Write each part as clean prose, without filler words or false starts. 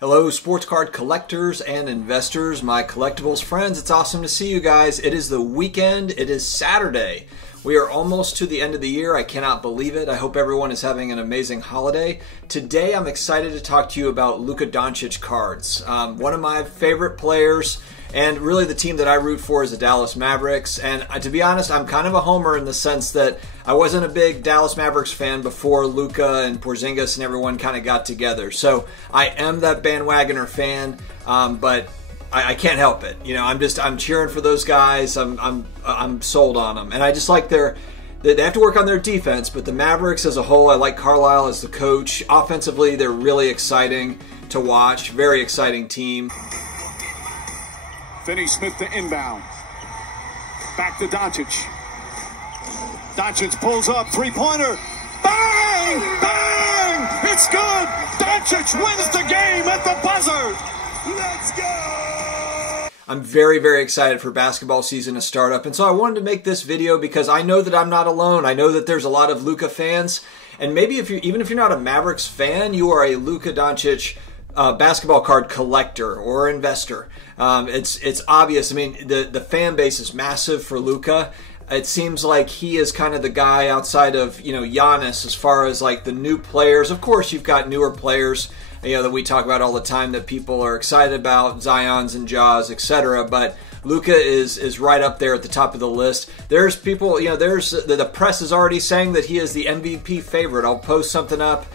Hello, sports card collectors and investors, my collectibles friends. It's awesome to see you guys. It is the weekend. It is Saturday. We are almost to the end of the year. I cannot believe it. I hope everyone is having an amazing holiday. Today, I'm excited to talk to you about Luka Doncic cards. One of my favorite players, and really the team that I root for is the Dallas Mavericks. And to be honest, I'm kind of a homer in the sense that I wasn't a big Dallas Mavericks fan before Luka and Porzingis and everyone kind of got together. So I am that bandwagoner fan, but I can't help it. You know, I'm cheering for those guys. I'm sold on them, and I just like they have to work on their defense. But the Mavericks as a whole, I like Carlisle as the coach. Offensively, they're really exciting to watch. Very exciting team. Finney-Smith to inbound. Back to Doncic. Doncic pulls up, three-pointer. Bang! Bang! It's good! Doncic wins the game at the buzzer! Let's go! I'm very, very excited for basketball season to start up, and so I wanted to make this video because I know that I'm not alone. I know that there's a lot of Luka fans, and maybe even if you're not a Mavericks fan, you are a Luka Doncic basketball card collector or investor. It's obvious. I mean, the fan base is massive for Luka. It seems like he is kind of the guy outside of, you know, Giannis as far as like the new players. Of course, you've got newer players, you know, that we talk about all the time that people are excited about, Zions and Jaws, etc. But Luka is right up there at the top of the list. There's people, you know, the press is already saying that he is the MVP favorite. I'll post something up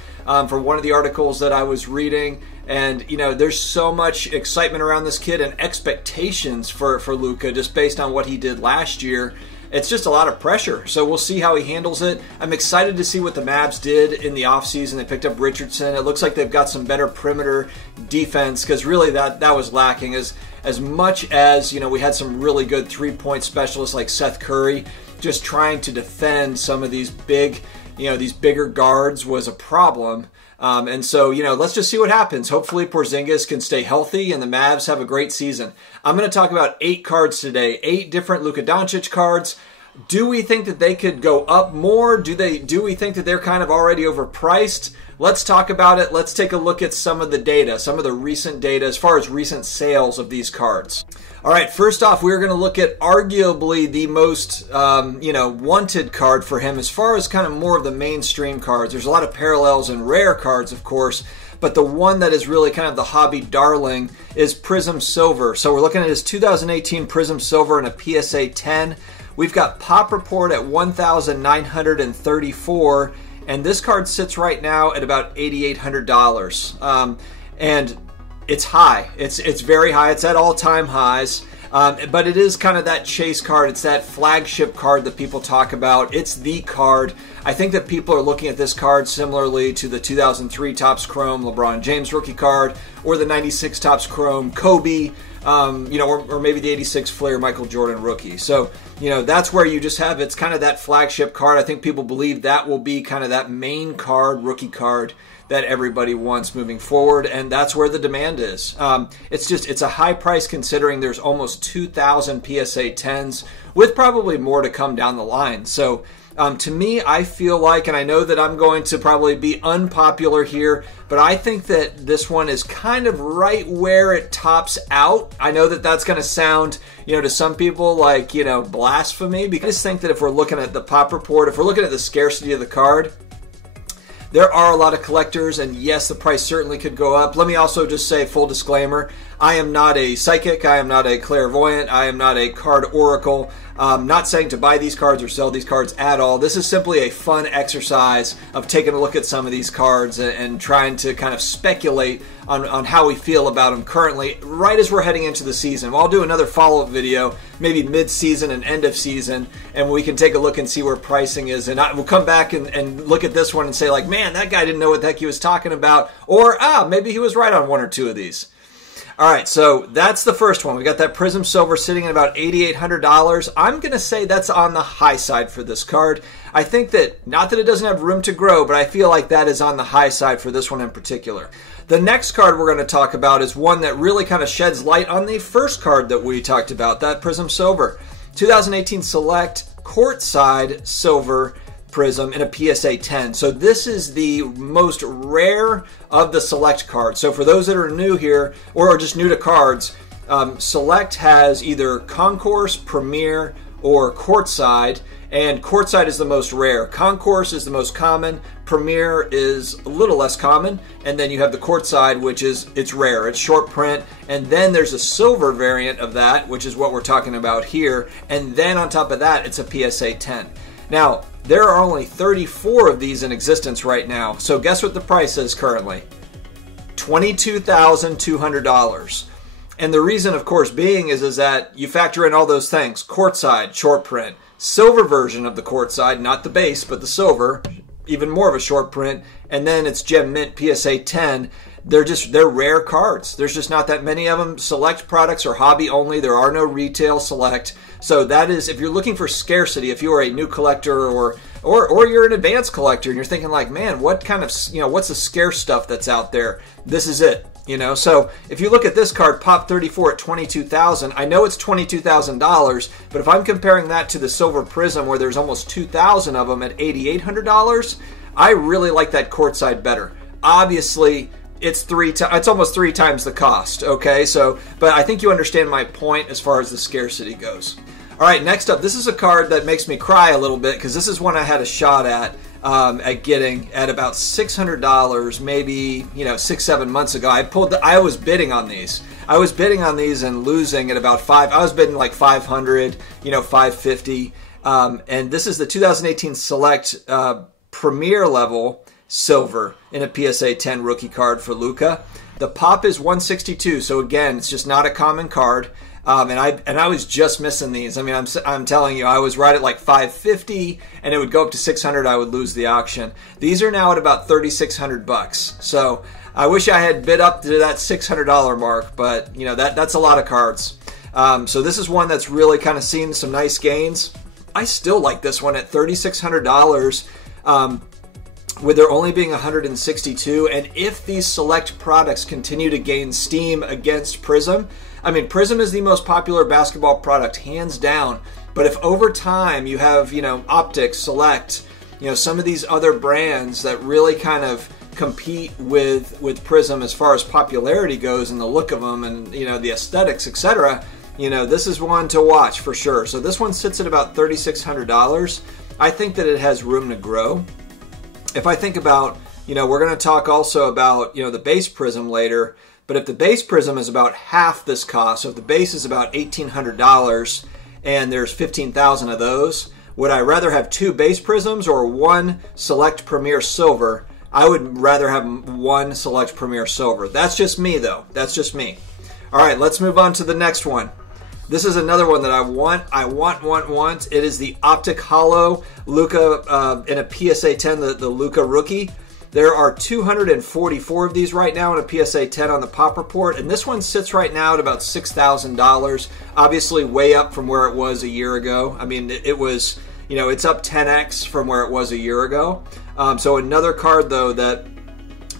for one of the articles that I was reading. And, you know, there's so much excitement around this kid and expectations for Luka just based on what he did last year. It's just a lot of pressure. So we'll see how he handles it. I'm excited to see what the Mavs did in the offseason. They picked up Richardson. It looks like they've got some better perimeter defense because really that was lacking. As much as, you know, we had some really good three-point specialists like Seth Curry, just trying to defend some of these big, you know, these bigger guards was a problem. And so, you know, let's just see what happens. Hopefully Porzingis can stay healthy and the Mavs have a great season. I'm going to talk about 8 cards today, 8 different Luka Doncic cards. Do we think that they could go up more? Do we think that they're kind of already overpriced? Let's talk about it. Let's take a look at some of the data, some of the recent data as far as recent sales of these cards. All right, first off, we're going to look at arguably the most, you know, wanted card for him as far as kind of more of the mainstream cards. There's a lot of parallels and rare cards, of course, but the one that is really kind of the hobby darling is Prism Silver. So we're looking at his 2018 Prism Silver and a PSA 10. We've got Pop Report at 1,934, and this card sits right now at about $8,800. And it's high. It's very high. It's at all-time highs. But it is kind of that chase card. It's that flagship card that people talk about. It's the card. I think that people are looking at this card similarly to the 2003 Topps Chrome LeBron James rookie card or the 96 Topps Chrome Kobe, you know, or maybe the 86 Flair Michael Jordan rookie. So, you know, that's where you just have, it's kind of that flagship card. I think people believe that will be kind of that main card, rookie card that everybody wants moving forward, and that's where the demand is. It's a high price considering there's almost 2,000 PSA 10s with probably more to come down the line. So to me, I feel like, and I know that I'm going to probably be unpopular here, but I think that this one is kind of right where it tops out. I know that that's going to sound, you know, to some people like, you know, blasphemy, because I just think that if we're looking at the Pop Report, if we're looking at the scarcity of the card, there are a lot of collectors, and yes, the price certainly could go up. Let me also just say, full disclaimer, I am not a psychic, I am not a clairvoyant, I am not a card oracle. Not saying to buy these cards or sell these cards at all. This is simply a fun exercise of taking a look at some of these cards and trying to kind of speculate on how we feel about them currently, right as we're heading into the season. Well, I'll do another follow-up video, maybe mid-season and end of season, and we can take a look and see where pricing is. And we'll come back and look at this one and say, like, man, that guy didn't know what the heck he was talking about. Or, maybe he was right on one or two of these. All right, so that's the first one. We got that Prism Silver sitting at about $8,800. I'm going to say that's on the high side for this card. I think that, not that it doesn't have room to grow, but I feel like that is on the high side for this one in particular. The next card we're going to talk about is one that really kind of sheds light on the first card that we talked about, that Prism Silver. 2018 Select Courtside Silver Prism in a PSA 10. So this is the most rare of the Select cards. So for those that are new here or are just new to cards, Select has either Concourse, Premier, or Courtside, and Courtside is the most rare. Concourse is the most common. Premier is a little less common, and then you have the Courtside, which is, it's rare. It's short print, and then there's a silver variant of that, which is what we're talking about here, and then on top of that, it's a PSA 10. Now, there are only 34 of these in existence right now, so guess what the price is currently? $22,200. And the reason, of course, being is that you factor in all those things. Courtside, short print. Silver version of the Courtside, not the base, but the silver. Even more of a short print. And then it's Gem Mint PSA 10. They're rare cards. There's just not that many of them. Select products are hobby only. There are no retail Select. So that is, if you're looking for scarcity, if you are a new collector or you're an advanced collector and you're thinking like, man, what kind of, what's the scarce stuff that's out there? This is it. So if you look at this card, Pop 34 at $22,000, I know it's $22,000, but if I'm comparing that to the Silver Prism where there's almost 2,000 of them at $8,800, I really like that Courtside better. Obviously, it's almost 3 times the cost, okay? So, but I think you understand my point as far as the scarcity goes. All right, next up, this is a card that makes me cry a little bit because this is one I had a shot at getting at about $600, maybe 6-7 months ago. I was bidding on these. I was bidding on these and losing at about I was bidding like 500, 550. And this is the 2018 Select Premier level silver in a PSA 10 rookie card for Luka. The pop is 162, so again, it's just not a common card. And I was just missing these. I mean, I'm telling you, I was right at like 550, and it would go up to 600. I would lose the auction. These are now at about $3,600. So I wish I had bid up to that $600 mark, but that's a lot of cards. So this is one that's really kind of seen some nice gains. I still like this one at $3,600. With there only being 162, and if these Select products continue to gain steam against Prism, I mean, Prism is the most popular basketball product, hands down, but if over time you have, Optics, Select, some of these other brands that really kind of compete with Prism as far as popularity goes and the look of them and, the aesthetics, etc., this is one to watch for sure. So this one sits at about $3,600. I think that it has room to grow. If I think about, we're going to talk also about, the base Prism later, but if the base Prism is about half this cost, so if the base is about $1,800 and there's 15,000 of those, would I rather have 2 base Prisms or 1 Select Premier Silver? I would rather have 1 Select Premier Silver. That's just me, though. That's just me. All right, let's move on to the next one. This is another one that I want. It is the Optic Hollow Luka in a PSA 10, the Luka rookie. There are 244 of these right now in a PSA 10 on the Pop Report, and this one sits right now at about $6,000. Obviously way up from where it was a year ago. I mean, it was, it's up 10x from where it was a year ago. So another card, though, that,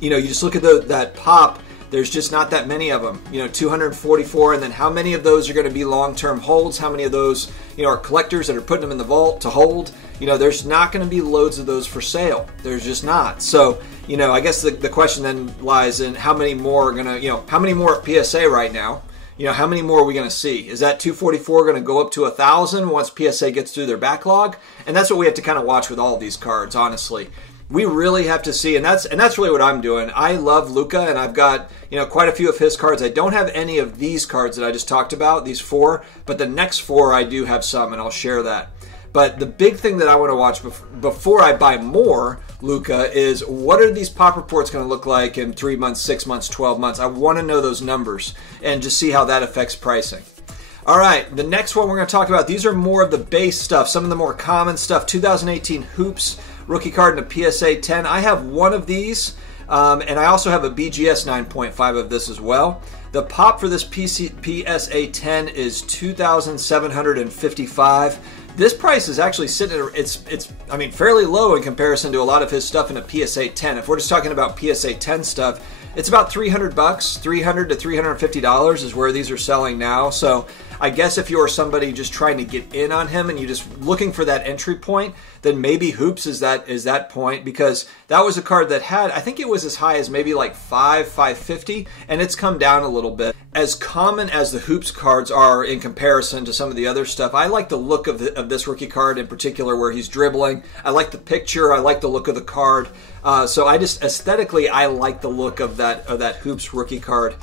you just look at that Pop, there's just not that many of them, 244, and then how many of those are going to be long-term holds? How many of those, are collectors that are putting them in the vault to hold? There's not going to be loads of those for sale. There's just not. So, I guess the question then lies in how many more are going to, how many more at PSA right now? How many more are we going to see? Is that 244 going to go up to 1,000 once PSA gets through their backlog? And that's what we have to kind of watch with all of these cards, honestly. We really have to see, and that's really what I'm doing. I love Luka, and I've got quite a few of his cards. I don't have any of these cards that I just talked about, these 4, but the next 4 I do have some, and I'll share that. But the big thing that I want to watch before I buy more Luka is what are these Pop Reports going to look like in 3 months, 6 months, 12 months? I want to know those numbers and just see how that affects pricing. All right, the next one we're going to talk about, these are more of the base stuff, some of the more common stuff. 2018 Hoops rookie card in a PSA 10. I have one of these, and I also have a BGS 9.5 of this as well. The pop for this PSA 10 is $2,755. This price is actually sitting at, it's fairly low in comparison to a lot of his stuff in a PSA 10. If we're just talking about PSA 10 stuff, it's about $300, $300 to $350 is where these are selling now. So I guess if you're somebody just trying to get in on him and you're just looking for that entry point, then maybe Hoops is that point, because that was a card that had, I think it was as high as maybe like $550, and it's come down a little bit. As common as the Hoops cards are in comparison to some of the other stuff, I like the look of this rookie card in particular, where he's dribbling. I like the picture. I like the look of the card. So I just aesthetically, I like the look of that Hoops rookie card.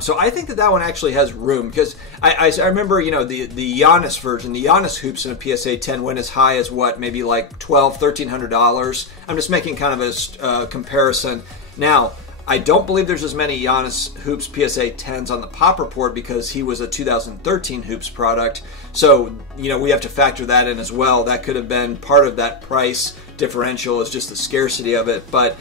So I think that one actually has room, because I remember, you know, the Giannis version, the Giannis Hoops in a PSA 10 went as high as what, maybe like $1,200-$1,300. I'm just making kind of a comparison. Now, I don't believe there's as many Giannis Hoops PSA 10s on the Pop Report, because he was a 2013 Hoops product. So, you know, we have to factor that in as well. That could have been part of that price differential, is just the scarcity of it. But,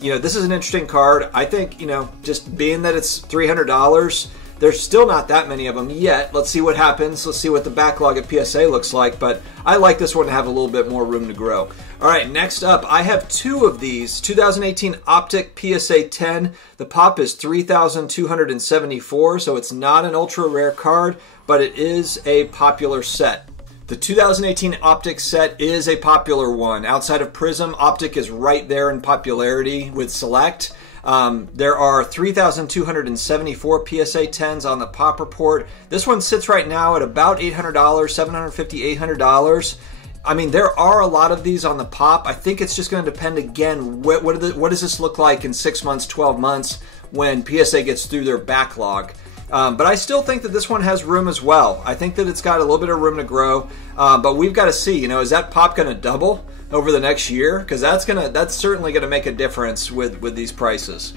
you know, this is an interesting card. I think, you know, just being that it's $300, there's still not that many of them yet. Let's see what happens. Let's see what the backlog at PSA looks like. But I like this one to have a little bit more room to grow. All right, next up, I have two of these. 2018 Optic PSA 10. The pop is 3,274, so it's not an ultra rare card, but it is a popular set. The 2018 Optic set is a popular one. Outside of Prism, Optic is right there in popularity with Select. There are 3,274 PSA 10s on the Pop Report. This one sits right now at about $800, $750, $800. I mean, there are a lot of these on the Pop. I think it's just going to depend, again, what does this look like in 6 months, 12 months when PSA gets through their backlog. But I still think that this one has room as well. I think that it's got a little bit of room to grow, but we've got to see, you know, is that pop going to double over the next year? Because that's certainly going to make a difference with these prices.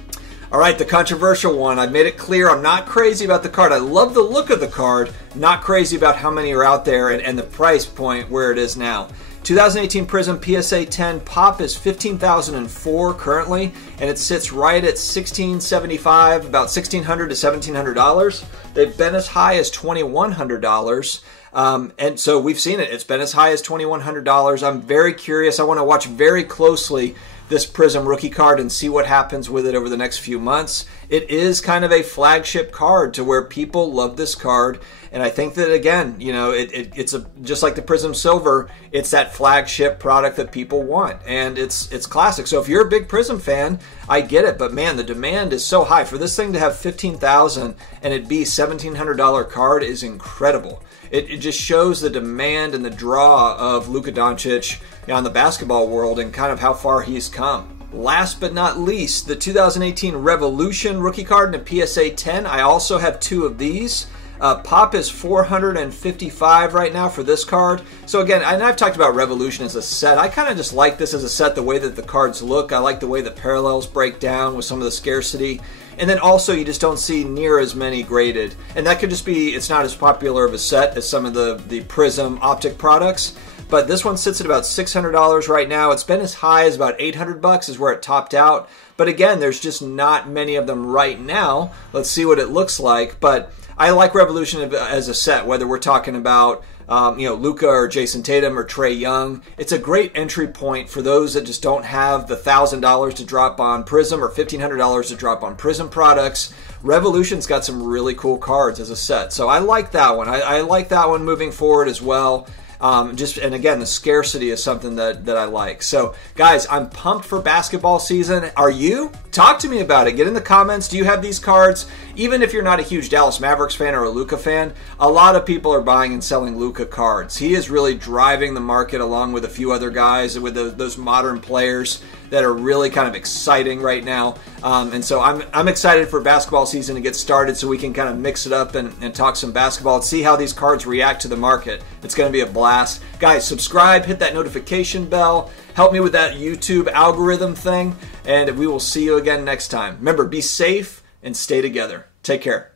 All right, the controversial one. I've made it clear I'm not crazy about the card. I love the look of the card, not crazy about how many are out there and the price point where it is now. 2018 Prism PSA 10 pop is $15,004 currently, and it sits right at $1,675, about $1,600 to $1,700. They've been as high as $2,100. And so we've seen it. It's been as high as $2,100. I'm very curious. I want to watch very closely this Prism rookie card and see what happens with it over the next few months. It is kind of a flagship card to where people love this card. And I think that, again, you know, it's just like the Prism Silver, it's that flagship product that people want. And it's classic. So if you're a big Prism fan, I get it. But man, the demand is so high. For this thing to have $15,000 and it be $1,700 card is incredible. It just shows the demand and the draw of Luka Doncic on the basketball world and kind of how far he's come. Last but not least, the 2018 Revolution rookie card in a PSA 10. I also have two of these. Pop is $455 right now for this card. So again, and I've talked about Revolution as a set. I kind of just like this as a set, the way that the cards look. I like the way the parallels break down with some of the scarcity. And then also you just don't see near as many graded. And that could just be, it's not as popular of a set as some of the Prism Optic products. But this one sits at about $600 right now. It's been as high as about $800 is where it topped out. But again, there's just not many of them right now. Let's see what it looks like. But I like Revolution as a set, whether we're talking about you know, Luka or Jason Tatum or Trae Young. It's a great entry point for those that just don't have the $1,000 to drop on Prism or $1,500 to drop on Prism products. Revolution's got some really cool cards as a set. So I like that one. I like that one moving forward as well. And again, the scarcity is something that I like. So guys, I'm pumped for basketball season. Are you? Talk to me about it. Get in the comments. Do you have these cards? Even if you're not a huge Dallas Mavericks fan or a Luka fan, a lot of people are buying and selling Luka cards. He is really driving the market along with a few other guys, with those modern players that are really kind of exciting right now. And so I'm excited for basketball season to get started so we can kind of mix it up and talk some basketball and see how these cards react to the market. It's going to be a blast. Guys, subscribe, hit that notification bell, help me with that YouTube algorithm thing, and we will see you again next time. Remember, be safe and stay together. Take care.